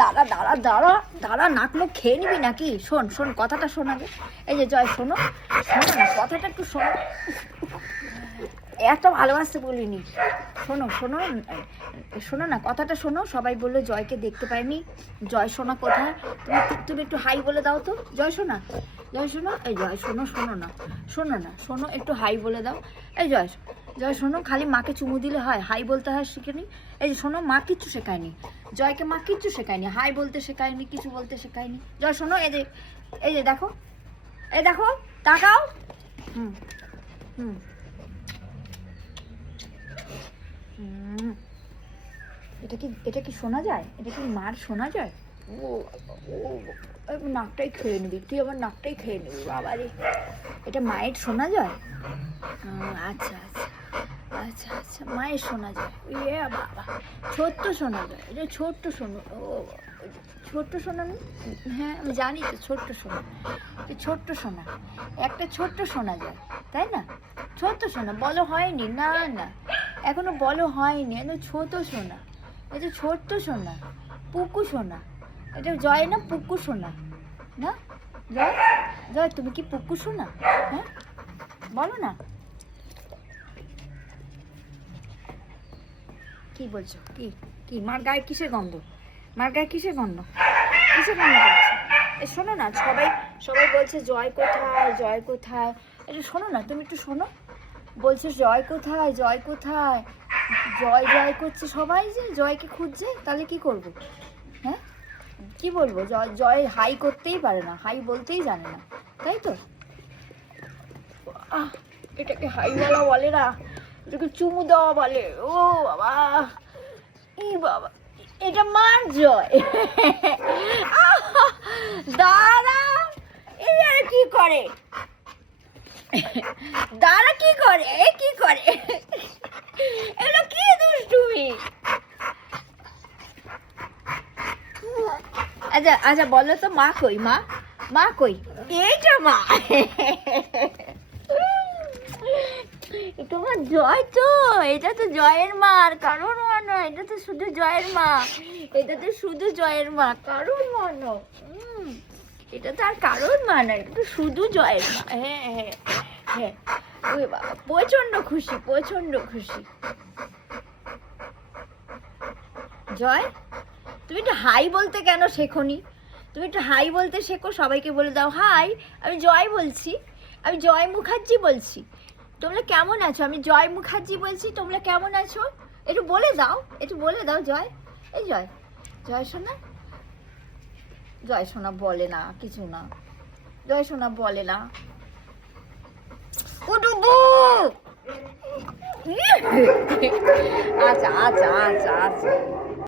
দাঁড়া দাঁড়া দাঁড়া দাঁড়া, নাক মুখ খেয়ে নিবি নাকি? শোন শোন, কথাটা শোন আগে। এই যে জয়, শোনো শোনো না, কথাটা একটু শোনো। এত ভালোবাসতে বলিনি। শোনো শোনো শোনো না, কথাটা শোনো। সবাই বললো জয়কে দেখতে পাইনি, জয় সোনা কোথায়? তুমি একটু হাই বলে দাও তো, জয় সোনা। জয় শোনো, এই জয় শোনো, শোনো না, শোনো না, শোনো, একটু হাই বলে দাও। এই জয়, জয় শোনো, খালি মাকে চুমু দিলে হয়? হাই বলতে হয় শিখেনি। এই যে শোনো, মা কিচ্ছু শেখায়নি জয়কে, মা কিচ্ছু শেখায়নি, হাই বলতে শেখায়নি, কিছু বলতে শেখায়নি। জয় শোনো, এই যে দেখো, এই দেখো, তাকাও। হুম হুম এটা কি শোনা যায়? এটা কি মার শোনা যায়? ও ও নাকটাই খেয়ে নিবি তুই, আমার নাকটাই খেয়ে নিবি বাবারে। এটা মায়ের শোনা যায়? আচ্ছা আচ্ছা আচ্ছা আচ্ছা, মায়ের শোনা যায়। ইয়ে বাবা, ছোট্ট শোনা যায়, এটা ছোট্ট শোনো। ও ছোট্ট শোনা না? হ্যাঁ আমি জানি তো, ছোট্ট শোনা, ছোট্ট শোনা, একটা ছোট্ট শোনা যায়, তাই না? ছোট্ট শোনা বলো হয়নি, না না এখনো বলো হয়নি, এখনো ছোট শোনা, এটা ছোট্ট শোনা, পুকু শোনা। এটা জয় না পুকু শোনা? না জয়, জয় তুমি কি পুকু শোনা? হ্যাঁ বলো না, কি বলছো? কি কি মার গায়ে কিসের গন্ধ? মার গায়ে কিসের গন্ধ? কিসের গন্ধ করছে? এ শোনো না, সবাই সবাই বলছে জয় কোথায়, জয় কোথায়। এটা শোনো না, তুমি একটু শোনো। বলছে জয় কোথায়, জয় কোথায়, জয় জয় করছে সবাই, যে জয়কে খুঁজছে। তাহলে কি করব? হ্যাঁ কি বলবো? জয় জয় হাই করতেই পারে না, হাই বলতেই জানে না, তাই তো? এটাকে হাই বলা বলে না, এটাকে চুমু দেওয়া বলে। ও বাবা, ই বাবা, এটা মার জয়। দাঁড়া, এই আর কি করে? দাঁড়া, কি করে? কি করে? এগুলো কি দুষ্টুমি? আচ্ছা আচ্ছা বলো তো, মা কই? মা মা কই? এইটা মা। তোমার জয় তো, এটা তো জয়ের মা, আর কারোর মা নয়। এটা তো শুধু জয়ের মা, এটা তো শুধু জয়ের মা, কারোর মা নয়। এটা তো আর কারোর মা নয়, এটা তো শুধু জয়ের মা। হ্যাঁ হ্যাঁ হ্যাঁ, ওই বাবা প্রচন্ড খুশি, প্রচন্ড খুশি। জয় তুমি একটু হাই বলতে কেন শেখোনি? তুমি একটু হাই বলতে শেখো, সবাইকে বলে দাও হাই, আমি জয় বলছি, আমি জয় মুখার্জি বলছি, তোমরা কেমন আছো? আমি জয় মুখার্জি বলছি, তোমরা কেমন আছো? একটু বলে দাও, একটু বলে দাও জয়। এই জয়, জয় সোনা, জয় সোনা বলে না কিছু না, জয় সোনা বলে না। আচ্ছা আচ্ছা আচ্ছা আচ্ছা